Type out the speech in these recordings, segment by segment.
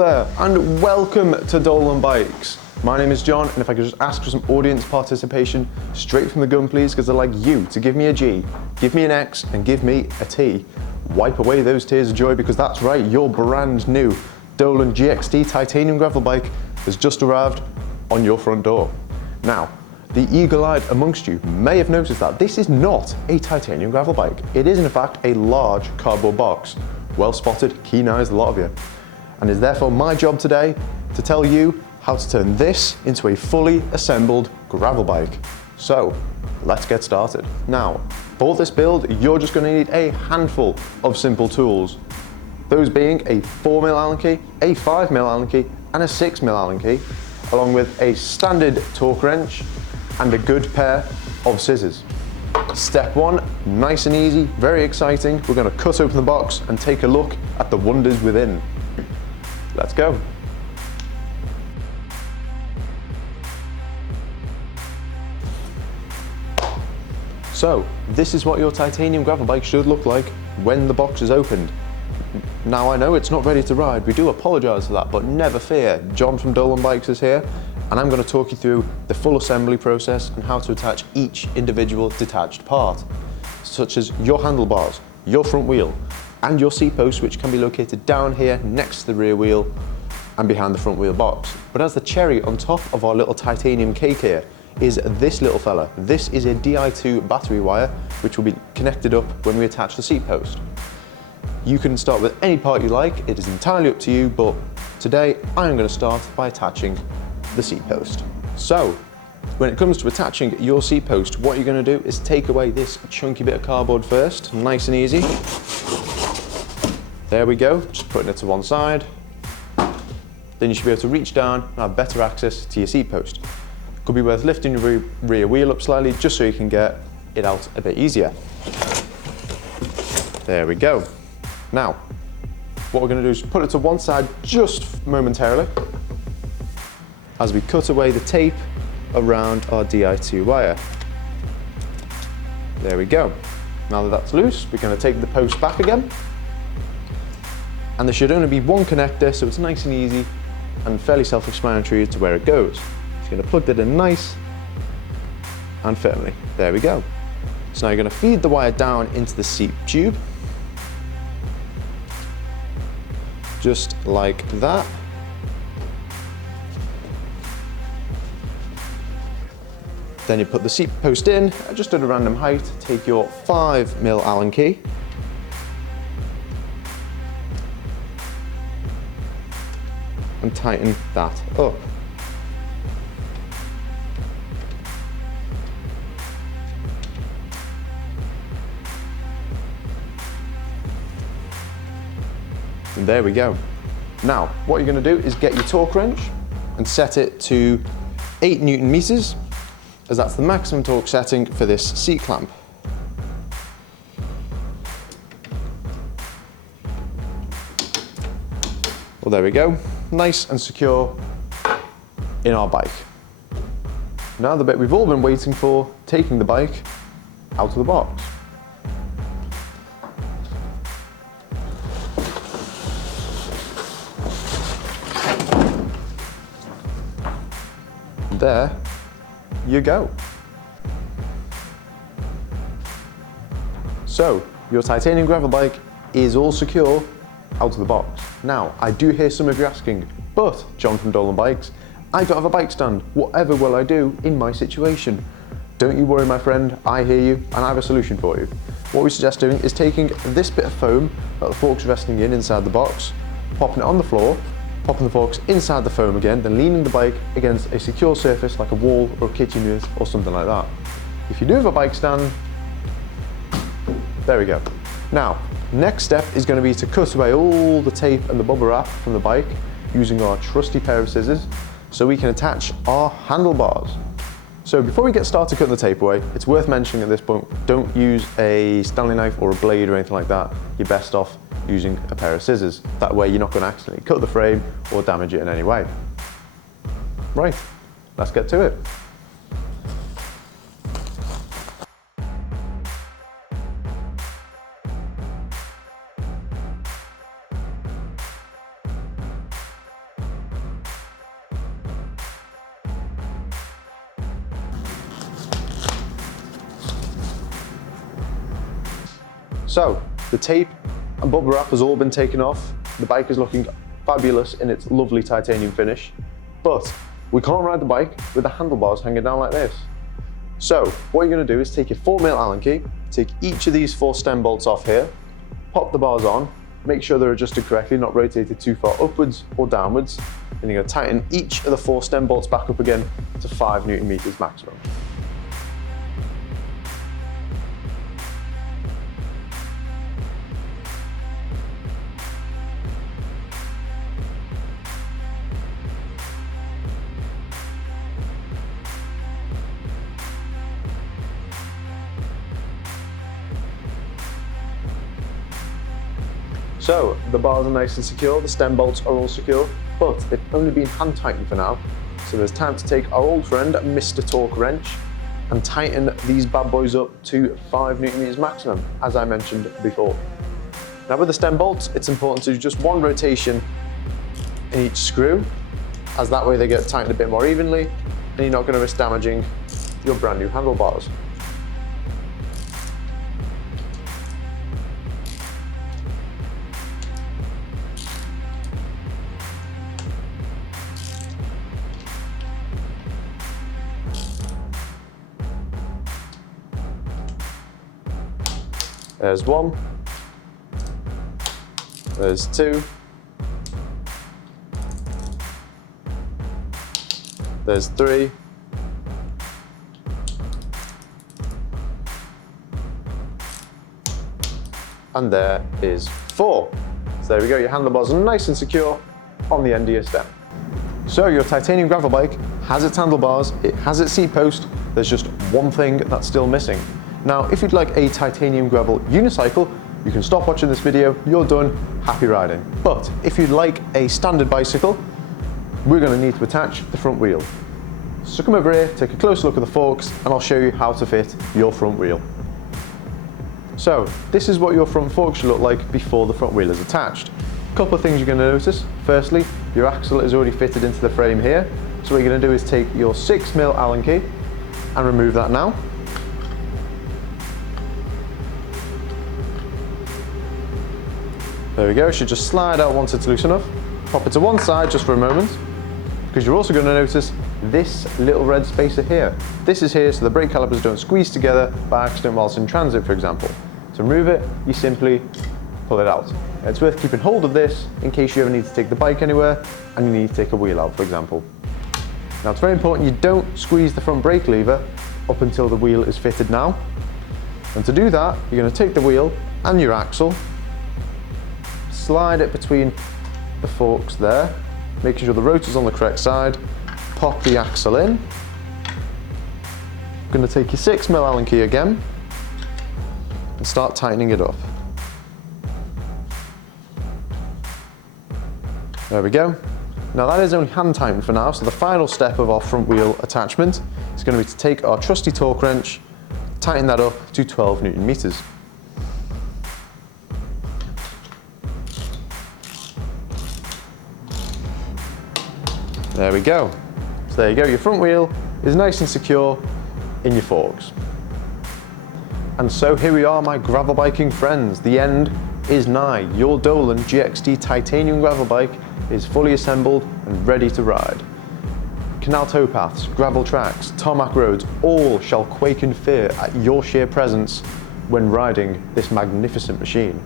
there, and welcome to Dolan Bikes. My name is John, and if I could just ask for some audience participation straight from the gun, please, because I'd like you to give me a G, give me an X, and give me a T. Wipe away those tears of joy, because that's right, your brand new Dolan GXT Titanium Gravel Bike has just arrived on your front door. Now, the eagle-eyed amongst you may have noticed that this is not a titanium gravel bike. It is in fact a large cardboard box. Well spotted, keen eyes, a lot of you. And it's therefore my job today to tell you how to turn this into a fully assembled gravel bike. So, let's get started. Now, for this build, you're just going to need a handful of simple tools. Those being a 4mm Allen key, a 5mm Allen key, and a 6mm Allen key, along with a standard torque wrench and a good pair of scissors. Step one, nice and easy, very exciting. We're going to cut open the box and take a look at the wonders within. Let's go. So, this is what your titanium gravel bike should look like when the box is opened. Now I know it's not ready to ride, we do apologise for that, but never fear. John from Dolan Bikes is here, and I'm going to talk you through the full assembly process and how to attach each individual detached part, such as your handlebars, your front wheel, and your seat post, which can be located down here next to the rear wheel and behind the front wheel box. But as the cherry on top of our little titanium cake here is this little fella. This is a Di2 battery wire, which will be connected up when we attach the seat post. You can start with any part you like, it is entirely up to you, but today I'm going to start by attaching the seat post. So, when it comes to attaching your seat post, what you're going to do is take away this chunky bit of cardboard first, nice and easy. There we go, just putting it to one side. Then you should be able to reach down and have better access to your seat post. Could be worth lifting your rear wheel up slightly just so you can get it out a bit easier. There we go. Now, what we're going to do is put it to one side just momentarily as we cut away the tape around our Di2 wire. There we go. Now that that's loose, we're going to take the post back again. And there should only be one connector, so it's nice and easy and fairly self-explanatory as to where it goes. Just going to plug that in nice and firmly. There we go. So now you're going to feed the wire down into the seat tube. Just like that. Then you put the seat post in, just at a random height, take your 5mm Allen key. And tighten that up. And there we go. Now, what you're going to do is get your torque wrench and set it to 8 Newton meters, as that's the maximum torque setting for this seat clamp. Well, there we go. Nice and secure in our bike. Now the bit we've all been waiting for, taking the bike out of the box. There you go. So, your titanium gravel bike is all secure out of the box. Now, I do hear some of you asking, but John from Dolan Bikes, I don't have a bike stand. Whatever will I do in my situation? Don't you worry, my friend, I hear you and I have a solution for you. What we suggest doing is taking this bit of foam that the fork's resting in inside the box, popping it on the floor, popping the forks inside the foam again, then leaning the bike against a secure surface like a wall or a kitchen unit or something like that. If you do have a bike stand, there we go. Now, next step is going to be to cut away all the tape and the bubble wrap from the bike using our trusty pair of scissors so we can attach our handlebars. So before we get started cutting the tape away, it's worth mentioning at this point, don't use a Stanley knife or a blade or anything like that. You're best off using a pair of scissors. That way you're not going to accidentally cut the frame or damage it in any way. Right, let's get to it. So the tape and bubble wrap has all been taken off. The bike is looking fabulous in its lovely titanium finish, but we can't ride the bike with the handlebars hanging down like this. So what you're going to do is take your 4mm Allen key, take each of these 4 stem bolts off here, pop the bars on, make sure they're adjusted correctly, not rotated too far upwards or downwards, and you're going to tighten each of the 4 stem bolts back up again to 5 Newton meters maximum. So the bars are nice and secure, the stem bolts are all secure, but they've only been hand tightened for now. So there's time to take our old friend, Mr. Torque Wrench, and tighten these bad boys up to 5 Newton meters maximum, as I mentioned before. Now with the stem bolts, it's important to do just 1 rotation in each screw, as that way they get tightened a bit more evenly, and you're not going to risk damaging your brand new handlebars. There's 1, there's 2, there's 3, and there is 4. So there we go, your handlebars are nice and secure on the end of your stem. So your titanium gravel bike has its handlebars, it has its seat post, there's just one thing that's still missing. Now, if you'd like a titanium gravel unicycle, you can stop watching this video, you're done, happy riding. But if you'd like a standard bicycle, we're going to need to attach the front wheel. So come over here, take a close look at the forks, and I'll show you how to fit your front wheel. So this is what your front fork should look like before the front wheel is attached. A couple of things you're going to notice. Firstly, your axle is already fitted into the frame here. So what you're going to do is take your 6mm Allen key and remove that now. There we go, it should just slide out once it's loose enough. Pop it to one side just for a moment, because you're also going to notice this little red spacer here. This is here so the brake calipers don't squeeze together by accident whilst in transit, for example. To remove it, you simply pull it out. It's worth keeping hold of this in case you ever need to take the bike anywhere and you need to take a wheel out, for example. Now it's very important you don't squeeze the front brake lever up until the wheel is fitted now. And to do that, you're going to take the wheel and your axle, slide it between the forks there, making sure the rotor's on the correct side, pop the axle in. You're going to take your 6mm Allen key again and start tightening it up. There we go. Now that is only hand tightened for now, so the final step of our front wheel attachment is going to be to take our trusty torque wrench, tighten that up to 12 Newton meters. There we go. So there you go, your front wheel is nice and secure in your forks. And so here we are, my gravel biking friends. The end is nigh. Your Dolan GXT Titanium Gravel Bike is fully assembled and ready to ride. Canal towpaths, gravel tracks, tarmac roads, all shall quake in fear at your sheer presence when riding this magnificent machine.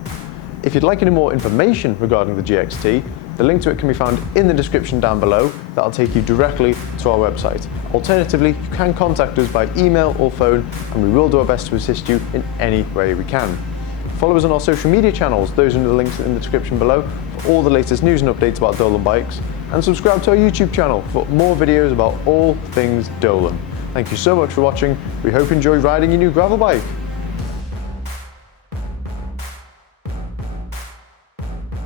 If you'd like any more information regarding the GXT, the link to it can be found in the description down below. That'll take you directly to our website. Alternatively, you can contact us by email or phone, and we will do our best to assist you in any way we can. Follow us on our social media channels, those are in the links in the description below, for all the latest news and updates about Dolan bikes, and subscribe to our YouTube channel for more videos about all things Dolan. Thank you so much for watching. We hope you enjoy riding your new gravel bike.